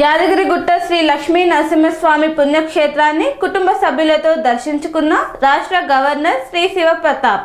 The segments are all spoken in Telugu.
యాదగిరిగుట్ట శ్రీ లక్ష్మీ నరసింహస్వామి పుణ్యక్షేత్రాన్ని కుటుంబ సభ్యులతో దర్శించుకున్న రాష్ట్ర గవర్నర్ శ్రీ శివప్రతాప్.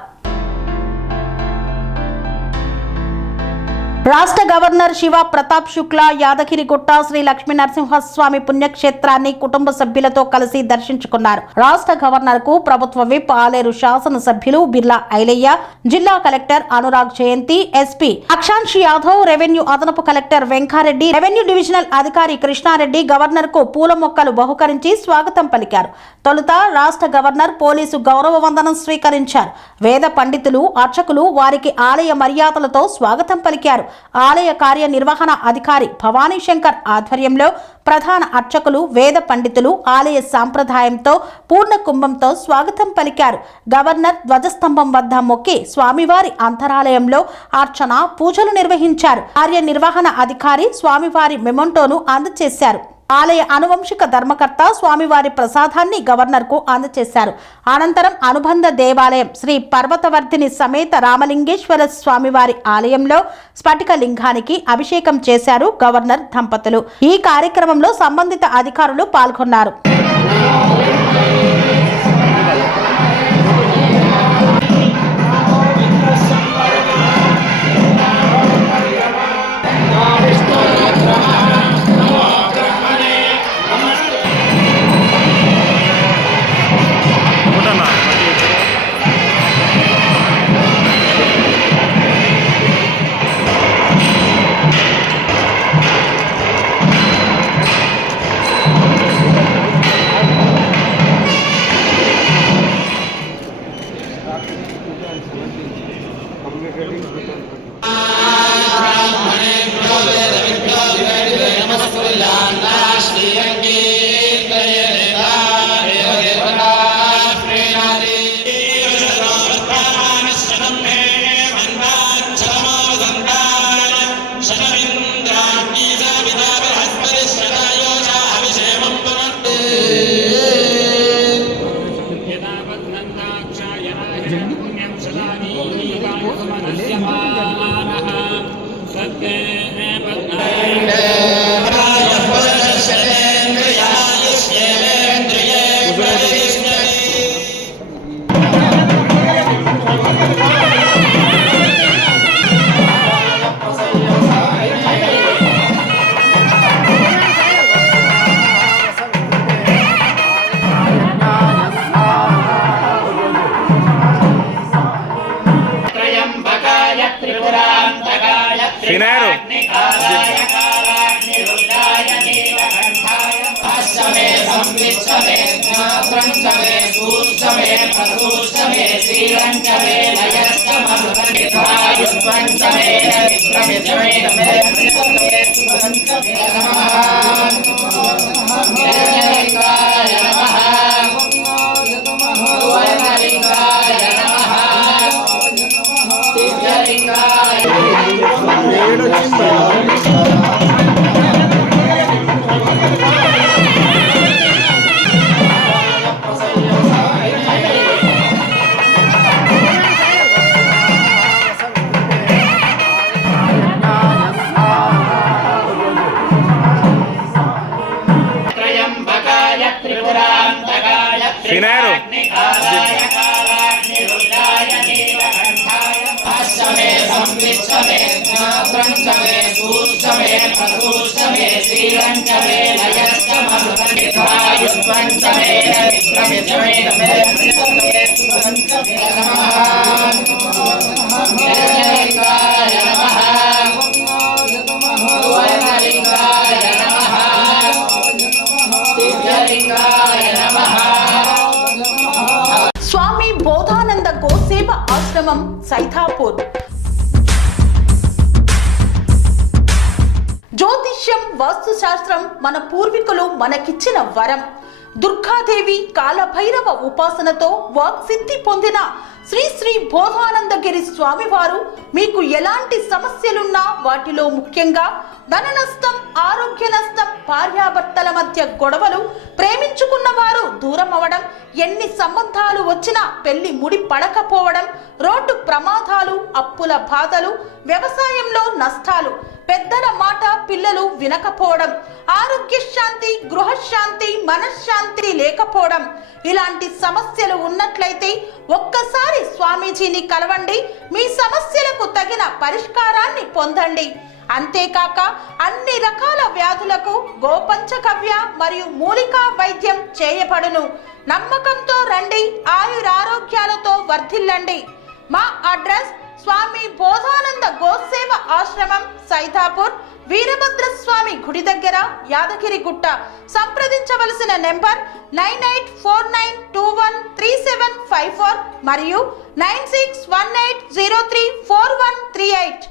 రాష్ట్ర గవర్నర్ శివ ప్రతాప్ శుక్లా యాదగిరిగుట్ట శ్రీ లక్ష్మీ నరసింహస్వామి పుణ్యక్షేత్రాన్ని కుటుంబ సభ్యులతో కలిసి దర్శించుకున్నారు. రాష్ట్ర గవర్నర్ కు ప్రభుత్వ విప్ ఆలేరు శాసనసభ్యులు బిర్లా ఐలయ్య, జిల్లా కలెక్టర్ అనురాగ్ జయంతి, ఎస్పీ అక్షాంష్ యాదవ్, రెవెన్యూ అదనపు కలెక్టర్ వెంకారెడ్డి, రెవెన్యూ డివిజనల్ అధికారి కృష్ణారెడ్డి గవర్నర్ కు పూల మొక్కలు బహుకరించి స్వాగతం పలికారు. తొలుత రాష్ట్ర గవర్నర్ పోలీసు గౌరవ వందనం స్వీకరించారు. వేద పండితులు, అర్చకులు వారికి ఆలయ మర్యాదలతో స్వాగతం పలికారు. ఆలయ కార్యనిర్వహణ అధికారి భవానీ శంకర్ ఆధ్వర్యంలో ప్రధాన అర్చకులు, వేద పండితులు ఆలయ సాంప్రదాయంతో పూర్ణ కుంభంతో స్వాగతం పలికారు. గవర్నర్ ధ్వజస్తంభం వద్ద మొక్కి స్వామివారి అంతరాలయంలో అర్చన, పూజలు నిర్వహించారు. కార్యనిర్వహణ అధికారి స్వామివారి మెమొంటోను అందజేశారు. ఆలయ అనువంశిక ధర్మకర్త స్వామివారి ప్రసాదాన్ని గవర్నర్ కు అందజేశారు. అనంతరం అనుబంధ దేవాలయం శ్రీ పర్వతవర్ధిని సమేత రామలింగేశ్వర స్వామివారి ఆలయంలో స్ఫటిక లింగానికి అభిషేకం చేశారు గవర్నర్ దంపతులు. ఈ కార్యక్రమంలో సంబంధిత అధికారులు పాల్గొన్నారు. స్వామి బోధానంద గోసేవ ఆశ్రమం సైథాపూర్. జ్యోతిష్యం, వాస్తుశాస్త్రం మన పూర్వీకులు మనకిచ్చిన వరం. దుర్గాదేవి, కాలభైరవ ఉపాసనతో వాక్సిద్ధి పొందిన శ్రీ శ్రీ బోధానందగిరి స్వామివారు మీకు ఎలాంటి సమస్యలున్నా, వాటిలో ముఖ్యంగా ధన నష్టం, ఆరోగ్య నష్టం, భార్యాభర్తల మధ్య గొడవలు, ప్రేమించుకున్న వారు దూరం అవడం, ఎన్ని సంబంధాలు వచ్చినా పెళ్లి ముడి పడకపోవడం, రోడ్డు ప్రమాదాలు, అప్పుల బాధలు, వ్యవసాయంలో నష్టాలు, పెద్దల మాట పిల్లలు వినకపోవడం, ఆరోగ్య శాంతి, గృహశాంతి, మనశ్శాంతి లేకపోవడం, ఇలాంటి సమస్యలు ఉన్నట్లయితే ఒక్కసారి స్వామీజీని కలవండి. మీ సమస్యలకు తగిన పరిష్కారాన్ని పొందండి. అంతేకాక అన్ని రకాల వ్యాధులకు గోపంచగవ్య మరియు మూలికా వైద్యం చేయబడును. నమ్మకంతో రండి, ఆయురారోగ్యాలతో వర్ధిల్లండి. మా అడ్రస్ స్వామి బోధానంద గోసేవ ఆశ్రమం, సైదాపూర్, వీరభద్ర స్వామి గుడి దగ్గర, యాదగిరిగుట్ట. సంప్రదించవలసిన నెంబర్ 9849213754 మరియు 9618034138.